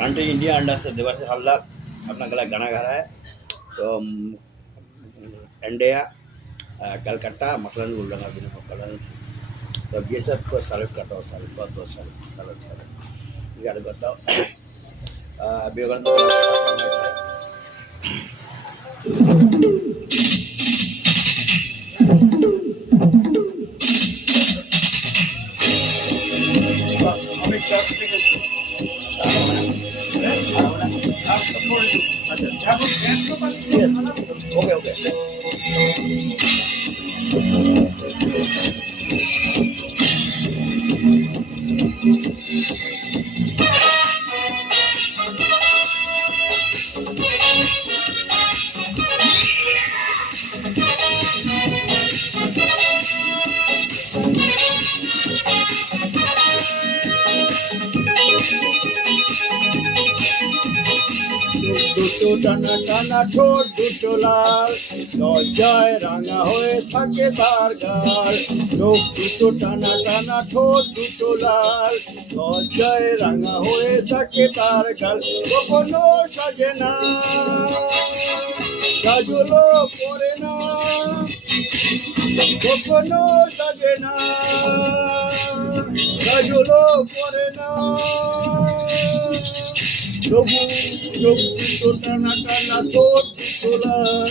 Country India under से देवर्ष हवलदार अपना गला गाना गा रहा है। तो इंडिया कलकत्ता मसलन गुलडंगा बिना कलन। तो ये सब को सैल्यूट करता हूँ, सैल्यूट बहुत बहुत सैल्यूट सैल्यूट सैल्यूट यार बताओ। अभी अगर ओके ओके দুটো টানা টানা ঠোঁট দুটো লাল, লজ্জায় রাঙা হয়ে থাকে তার গাল। চোখ দুটো টানা টানা ঠোঁট দুটো লাল, লজ্জায় রাঙা হয়ে থাকে তার গাল। কখনো সাজে না, কাজলও পরে না, কখনো সাজে না, কাজলও পরে না। তবু চোখ দুটো টানা টানা ঠোঁট দুটো লাল,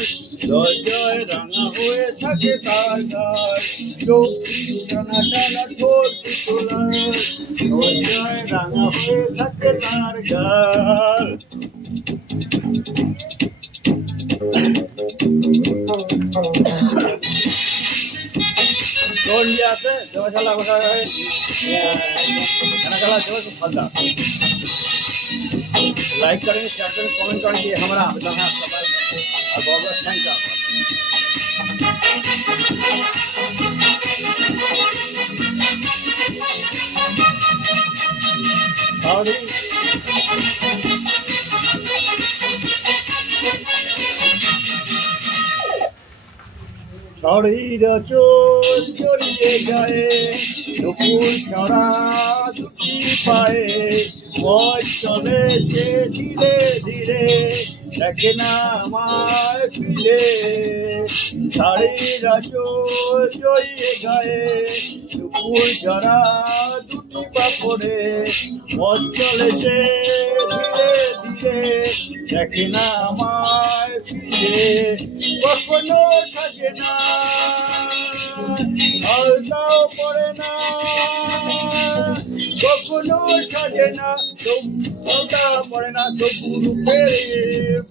লজ্জায় রাঙা হয়ে থাকে তার গাল। চোখ দুটো টানা টানা ঠোঁট দুটো লাল, লজ্জায় রাঙা হয়ে থাকে তার গাল। तो इंडिया से देवशाला होता है खाना जो फलदा लाइक करेंगे, शेयर करेंगे, कमेंट करेंगे। हमारा आवेदन है आपका भाई और बहुत बहुत थैंक यू आपका। শরীরা চোর জড়িয়ে গায়ে, নুপুর ছড়া দুটি পায়ে, পথ চলে সে ধীরে ধীরে, দেখে না আমার ফিরে। শরীরা চোর জড়িয়ে গায়ে, নুপুর ছড়া দুটি পা পড়ে, পথ চলে সে ধীরে ধীরে, দেখে না আমার ফিরে। কখনো থাকে না, আলতাও পড়ে না, কখনো সাজে না, আলতা পড়ে না, তবু রূপের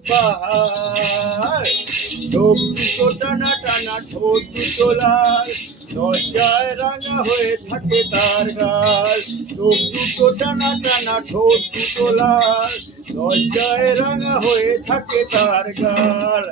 পাহাড়। চোখ দুটো টানা টানা ঠোঁট দুটো লাল, লজ্জায় রাঙা হয়ে থাকে তার গাল। চোখ দুটো টানা টানা ঠোঁট দুটো লাল, লজ্জায় রাঙা হয়ে থাকে তার গাল।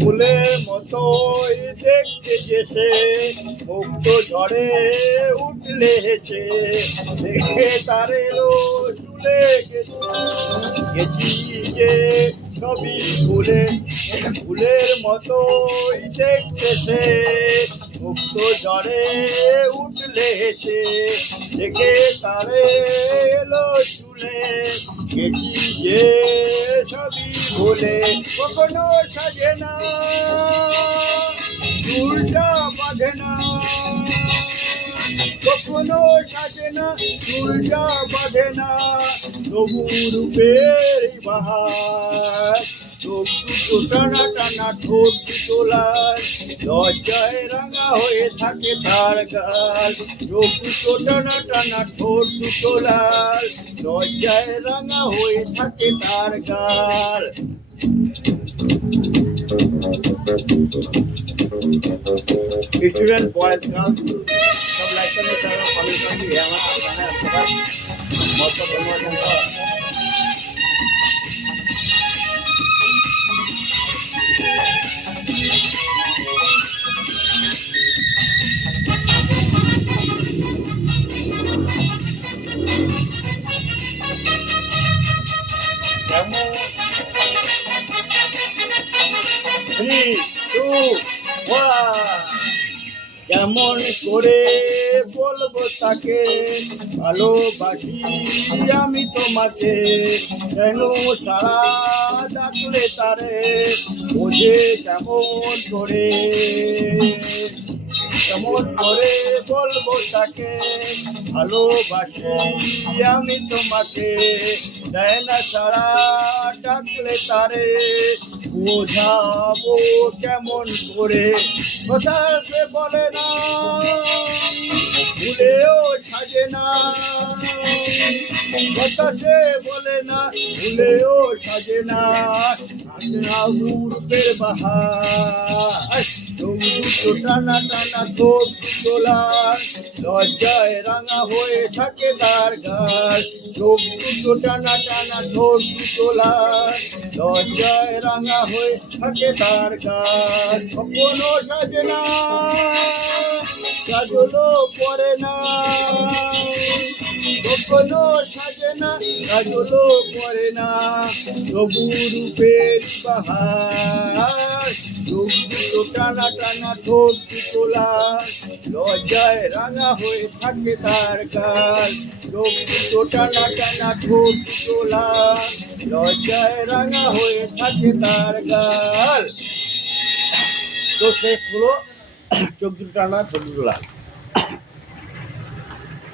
ফুলের মতোই দেখতে যেসে, মুক্ত ঝড়ে উঠলে হেসে, দেখে তার এলো চুলে গেছি যে সবই ফুলে। ফুলের মতোই দেখতে সে, মুক্ত ঝড়ে উঠলে হেসে, দেখে তার এলো চুলে গেছি যে সবই ভুলে। কখনো সাজে না, চুলটা বাঁধে না, কখনো সাজে না, চুলটা বাঁধে না, তবু রূপের বাহার। চোখ দুটো টানা টানা ঠোঁট দুটো লাল, লজ্জায় রাঙা হয়ে থাকে তার গাল। চোখ দুটো টানা টানা ঠোঁট দুটো লাল, লজ্জায় রাঙা হয়ে থাকে তার গাল। स्टूडेंट बॉयज गर्ल्स सब like Bastante cara palukan di yang mana apa motor semua contoh. Kamu 3, 2, 1 কেমন করে বলবো তাকে ভালোবাসি আমি তোমাকে কেন সারা ডাকলে তারে বোঝে কেমন করে বলবো তাকে ভালোবাসি আমি তোমাকে দেয় না সারা ডাকলে তারে বোঝাবো কেমন করে কথা সে বলে না ভুলেও সাজে না কথা সে বলে না ভুলেও সাজে না আসে না পূর্বের বাহার দুটো টানা টানা ঠোঁট তোলার লজ্জায় রাঙা হয়ে থাকে তার গাছ দুটো টানা টানা ঠোঁট তোলার লজ্জায় রাঙা হয়ে থাকে তার গাছ কখনো সাজে না কাজলও পরে না কখনো সাজে না কাজলও পরে না তবু রূপের বাহার দুটো টানা টানা ঠোঁট তোলা লজ্জায় রাঙা হয়ে থাকে তার গাল দুটো টানা টানা ঠোঁট তোলা লজ্জায় রাঙা হয়ে থাকে তার গাল তো শেষ হলো চোখ দুটো টানা ঠোঁট তোলা